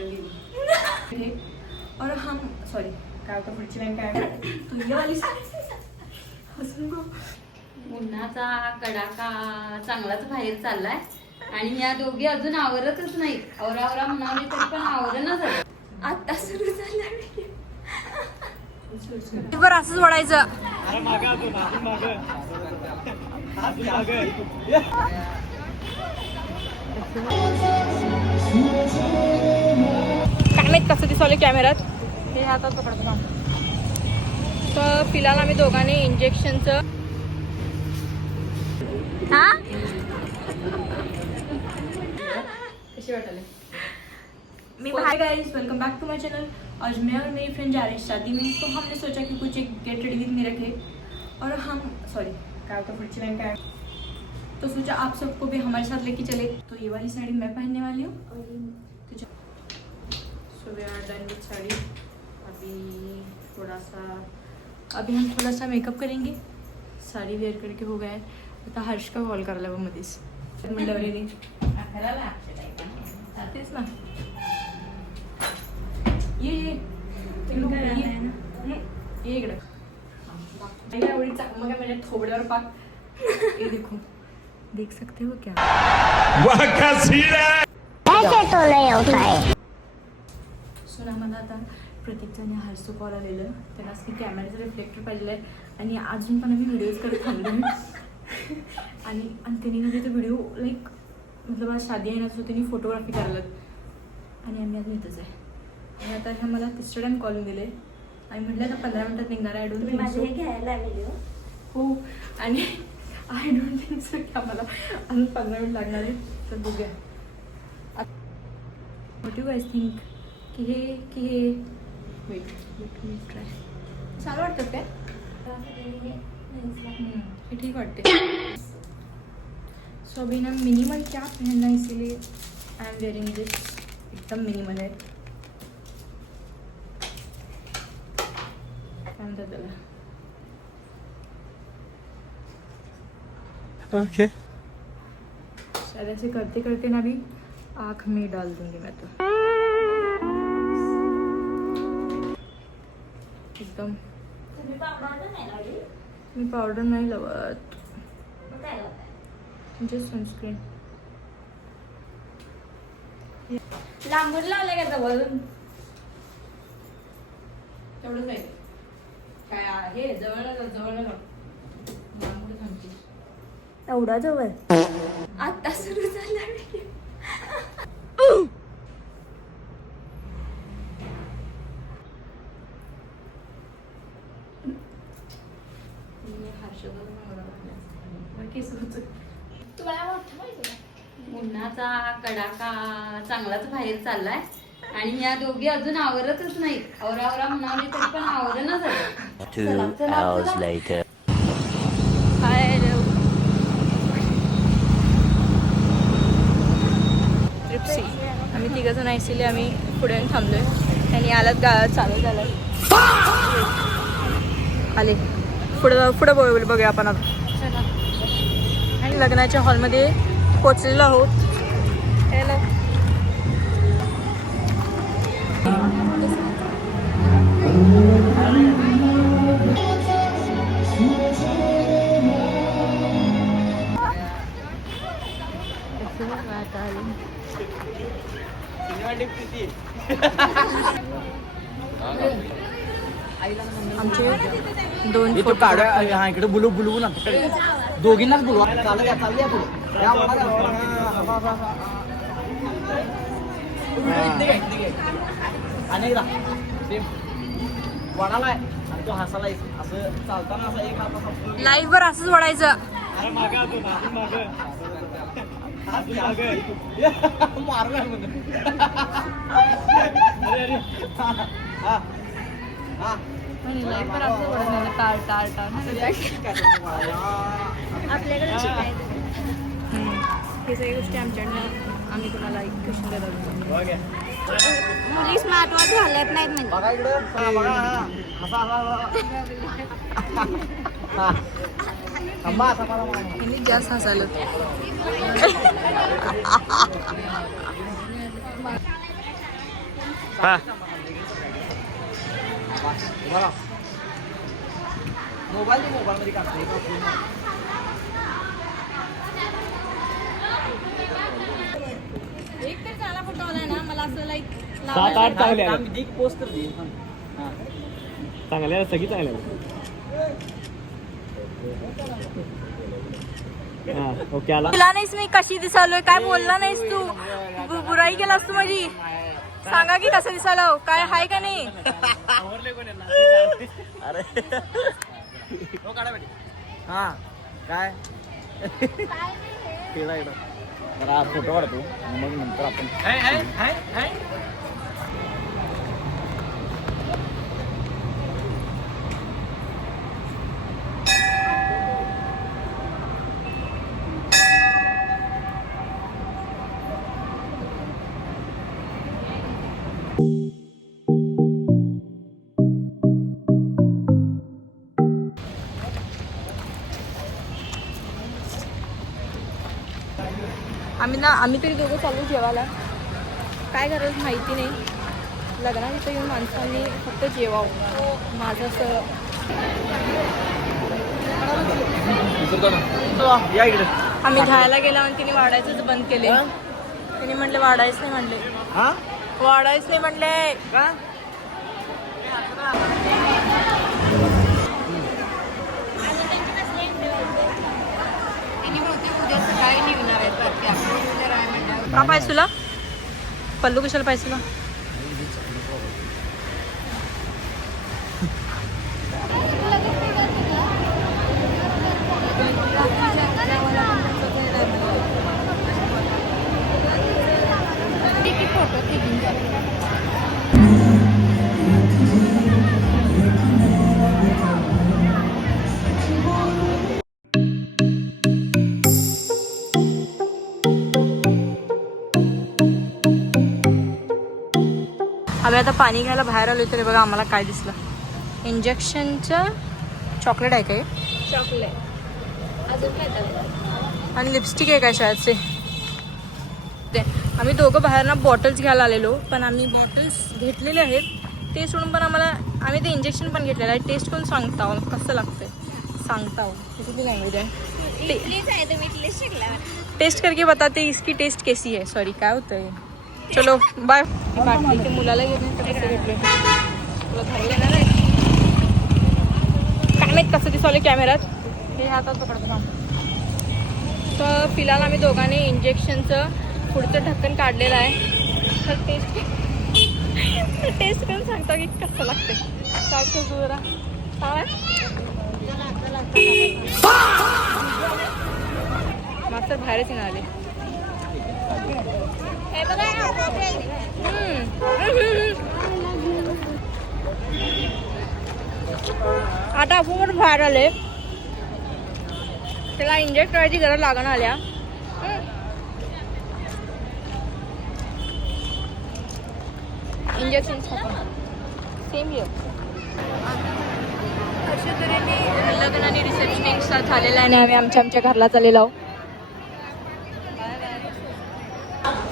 ली और हम सॉरी काय होतं पुढची लाईन काय तू ये वाली उन्हाचा कडाका चांगलाच बाहेर चाललाय आणि या दोघी अजून आवरतच नाहीत. आवरा म्हणाले तरी पण आवरणं झालं. आता सुरू झालं बरं असंच वडायचं. काय माहित कसं दिसवलं कॅमेऱ्यात हे हातात पकडतो ना. तर फिलहाल आम्ही दोघांनी इंजेक्शनचं कशी वाटले मी hi guys welcome back to my channel. आज मैं और मेरी फ्रेंड जा रहे हैं शादी में, तो हमने सोचा कि कुछ एक गेट रेडी विद मी रखे और हम सॉरी क्या होता पुढची लाइन का तो सोचा आप सबको भी हमारे साथ लेके चले. तो ये वाली साड़ी मैं पहनने वाली हूँ. सो वी आर डन विद साड़ी. अभी हम थोड़ा सा मेकअप करेंगे. साड़ी वेअर करके हो गया है. आता हर्ष का कॉल करायला बघ मध्येच मंडवरी तेच ना ये इकडं एवढी मग माझ्या थोबड्यावर पाक ये देखो देख सकते हो क्या ऐसे तो नहीं होता है. सुना मला आता प्रत्येकजण हर्षचं कॉल आलेलं त्यांना असं कॅमेऱ्याचं रिफ्लेक्टर पाहिजेलं आहे आणि अजून पण आम्ही व्हिडिओज करत थांबलो आणि त्यांनी ना तिथे व्हिडिओ लाईक मतलब आज शादी आहे ना सो त्यांनी फोटोग्राफी करायला आणि आम्ही आज इथंच आहे. आणि आता ह्या मला तिसरं टाईम कॉल दिले आणि म्हटलं आता 15 मिनिटात निघणार आहे. आय डोंट थिंक सो हो आणि आय डोंट थिंक सो की आम्हाला अजून 15 मिनिट लागणार आहे. तर बघूया व्हॉट यू गाईज थिंक की हे वेट मी ट्राय चालू वाटतं काय हे ठीक वाटते. सो अभी ना मिनिमल क्या पहनना इसीलिए आई एम वेयरिंग दिस. एकदम मिनिमल है. काय म्हणतात त्याला ओके. शायद ऐसे करते करते ना भी आँख में डाल दूंगी मैं तो एकदम. मी पावडर नाही लावत जस्ट सनस्क्रीन. लांबून लावलं का जवळून तेवढंच नाही काय आहे जवळ थांबते एवढा जवळ आता सुरू झाला. उन्हाचा कडाका चांगलाच बाहेर चाललाय आणि या दोघी अजून आवरतच नाहीत. आवरा म्हणाले तरी पण आवरणं झालं. 2 hours later. ट्रिप्सी आम्ही तिघंजण आयसीले आम्ही पुढे थांबलोय. त्यांनी आलात गाळात चालू झालं आले पुढं बघूया आपण आणि लग्नाच्या हॉलमध्ये पोचलेलो आहोत. हॅलो आमचे 2 फोटो हा इकडे बुलू ना दोघींनाच बोलवा. वडालाय आणि तो हसालाय असं चालताना असं एक हात लाईव्ह वर असंच वडायचं. मारणार लाईव्ह वर असं वडायचं टाळ टाळ टाळ. आपल्याकडे शिकायचं हे सगळ्या गोष्टी आमच्याकडनं आम्ही तुम्हाला क्वेश्चन देतो. मुली स्मार्ट वॉच घालत नाहीत म्हणजे बघा इकडे यांनी जास्त हसायला हा मोबाईल मध्ये काढतो एक तर चांगला फोटो आलाय ना मला असं लाईक 7-8 चांगले आले आम्ही पोस्ट तर दे चांगले सगळी चांगले हा ओके आला तुला नाहीस मी कशी दिसालोय काय बोलला नाहीस तू बुराई केलास तू माझी सांगा की कसं दिसालो काय हाय का नाही अरे हो काढा बेटी हा काय केला इकडं जरा फोटो काढतो मग नंतर आपण आम्ही तरी दोघं चालू जेवायला काय गरज माहिती नाही लग्नात इथं येऊन माणसांनी फक्त जेवावं माझं असं या इकडे आम्ही घ्यायला गेला आणि तिने वाढायचंच बंद केले तिने म्हणले वाढायच नाही म्हणले हा वाढायच नाही म्हणले का का पाहिजे तुला पल्लू कशाला पाहिजे तुला आम्ही आता पाणी घ्यायला बाहेर आलो तरी बघा आम्हाला काय दिसलं इंजेक्शनचं चॉकलेट आहे काय चॉकलेट अजून काय आणि लिपस्टिक आहे काय शाळेचे ते आम्ही दोघं बाहेर ना बॉटल्स घ्यायला आलेलो पण आम्ही बॉटल्स घेतलेले आहेत ते सोडून पण आम्हाला आम्ही ते इंजेक्शन पण घेतलेलं आहे टेस्ट करून सांगता हो कसं लागतंय सांगता हो किती लँग्वेज आहे टेस्ट करके बताते इसकी टेस्ट कैसी है सॉरी काय होतंय चलो बाय बाटली मुलाला घेऊन कसं घेतलं तुला घरी येणार आहे काय माहीत कसं दिसवलं कॅमेऱ्यात हे हातात पकडतो तर फिलहाल आम्ही दोघांनी इंजेक्शनचं पुढचं ढक्कन काढलेलं आहे तर टेस्ट करून सांगतो की कसं लागते काय जरा काय मास्तर बाहेरच येणार आले आता आपण बाहेर आले त्याला इंजेक्ट करायची गरज लागण आल्या इंजेक्शन सेम हिअर अशा तऱ्हेने लग्न आणि रिसेप्शन एक साथ झालेलं आहे आणि आम्ही आमच्या घरला चाललेलो आहोत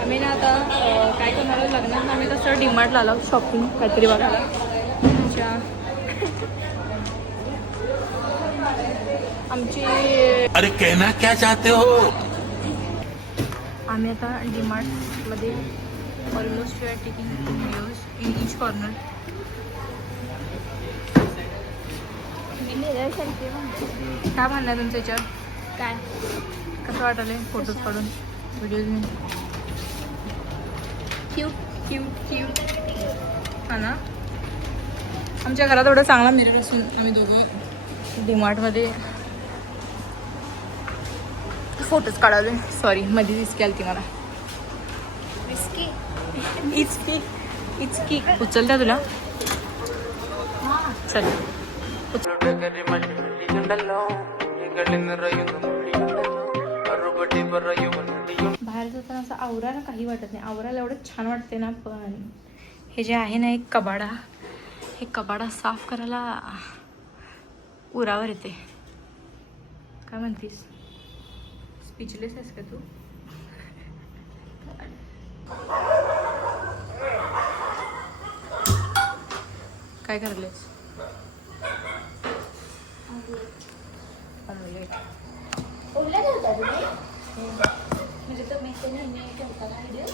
आम्ही ना आता काय करणार आहोत लग्नात आम्ही तसं डीमार्टला आलो शॉपिंग काहीतरी बघायला आमची अरे कहना क्या चाहते हो आम्ही आता डीमार्टमध्ये almost we are taking videos in each corner काय म्हणणं आहे तुमचं याच्यावर काय कसं वाटलं फोटोज काढून व्हिडिओज घेऊन क्यूट क्यूट क्यूट हा ना आमच्या घरात एवढा चांगला मिरर असून आम्ही दोघं डीमार्टमध्ये फोटोज काढावे सॉरी मध्ये रिस्की आली ती मला इचकी उचलता तुला चल बाहेर जाताना असं आवरायला काही वाटत नाही आवरायला एवढं छान वाटते ना पण हे जे आहे ना एक कबाडा हे कबाडा साफ करायला उरावर येते काय म्हणतीस स्पीचलेस आहेस का तू काय करलेस? ऑमलेट. म्हणजे तुम्ही ते नेहमी ठेवता ना व्हिडिओ?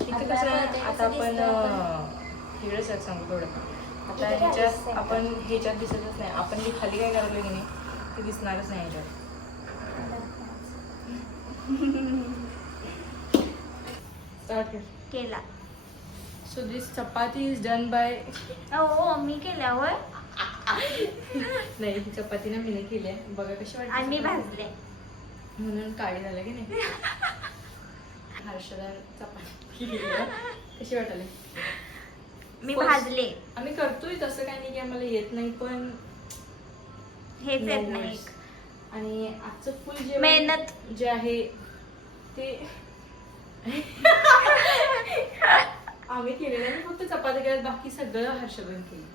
इथे कसं आहे, आता आपण इकडे सर सांगू थोडं. आता ह्याच्यात आपण ह्याच्यात दिसतच नाही. आपण हे खाली काय करायला की नाही ते दिसणारच नाही ह्याच्यात. स्टार्ट कर. केला. So this chapati is done by. हो मी केल्यावर नाही ही चपाती ना मी केली आहे. बघा कशी वाटते. आणि मी भाजले. म्हणून काळी झालं की नाही. हर्षदा चपाती केली आहे. कशी वाटली? मी भाजले. आम्ही करतोय तसं काही नाही की आम्हाला येत नाही, पण हेच येत नाही. नॉनव्हेज. आणि आजचं फुल जे मेहनत जे आहे ते आम्ही केलेलं आहे. फक्त चपाती केल्यात, बाकी सगळं हर्षदाने केलं.